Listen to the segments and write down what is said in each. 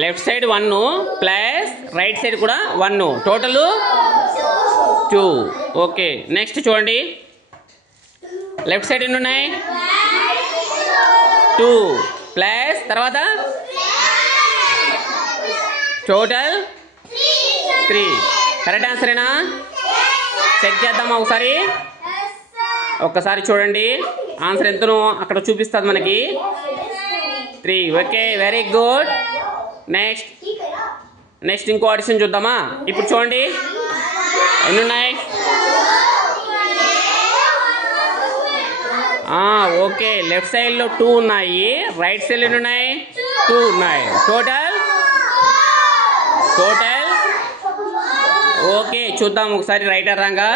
Left side 1 plus right side కూడా 1 total 2. Okay next చూడండి left side ఎన్ని ఉన్నాయి 2 ప్లస్ తర్వాత టోటల్ 3. కరెక్ట్ ఆన్సరేనా? చెక్ చేద్దామా ఒక్కసారి చూడండి ఆన్సర్ ఎంతనో అక్కడ చూపిస్తుంది మనకి 3. Okay very good. నెక్స్ట్ ఇంకో ఆడిషన్ చూద్దామా? ఇప్పుడు చూడండి ఎన్ని ఉన్నాయి ఓకే లెఫ్ట్ సైడ్లో 2 ఉన్నాయి, రైట్ సైడ్ ఎన్ని ఉన్నాయి 2 ఉన్నాయి, టోటల్ ఓకే చూద్దాం ఒకసారి రైట్ ఆర్ రాంగా.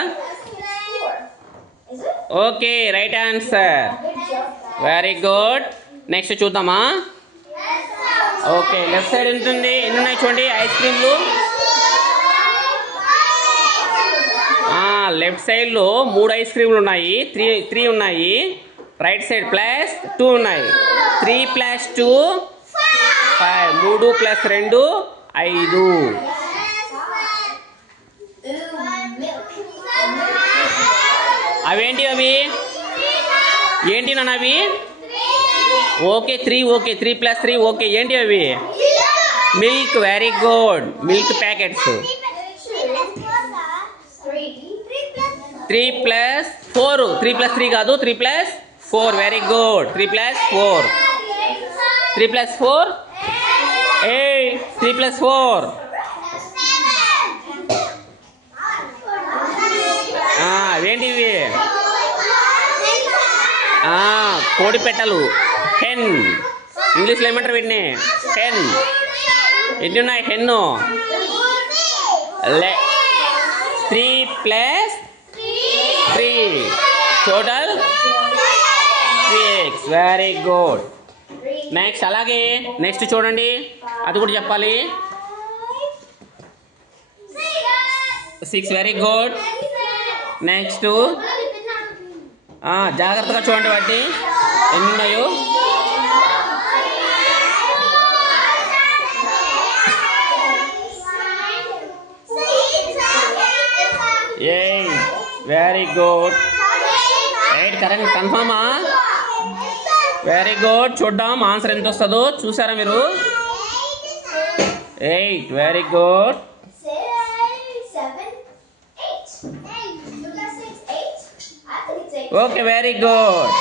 Okay right answer very good. Next చూద్దామా? ఓకే లెఫ్ట్ సైడ్ ఎంత ఉంది ఎన్ని ఉన్నాయి చూడండి ఐస్ క్రీమ్లు. లెఫ్ట్ సైడ్లో 3 ఐస్ క్రీమ్లు ఉన్నాయి, 3 ఉన్నాయి, రైట్ సైడ్ ప్లస్ 2 ఉన్నాయి, 3 + 2 5, 3 + 2 5. అవేంటి అవి ఏంటి నాన్న అవి? ఓకే 3 ఓకే 3 + 3 ఓకే ఏంటి అవి? Milk. Very good. Milk packets. 3 + 4 3 + 3 కాదు 3 + 4. వెరీ గుడ్ 3 + 4 3 + 4 8 3 + 4 ఏంటివి? కోడి పెట్టలు 10. ఇంగ్లీష్లో ఏమంటారు వీటిని? 10. ఎన్ని ఉన్నాయి 10? 3 + 3 టోటల్ 6. Very good. నెక్స్ట్ అలాగే నెక్స్ట్ చూడండి అది కూడా చెప్పాలి. 6 వెరీ గుడ్. నెక్స్ట్ జాగ్రత్తగా చూడండి వాటి ఎన్ని ఉన్నాయో. వెరీ గుడ్ 8 కరెక్ట్ కన్ఫర్మా? Very good. చూద్దాం ఆన్సర్ ఎంత వస్తుందో. చూసారా మీరు? 8 very good. Okay very good.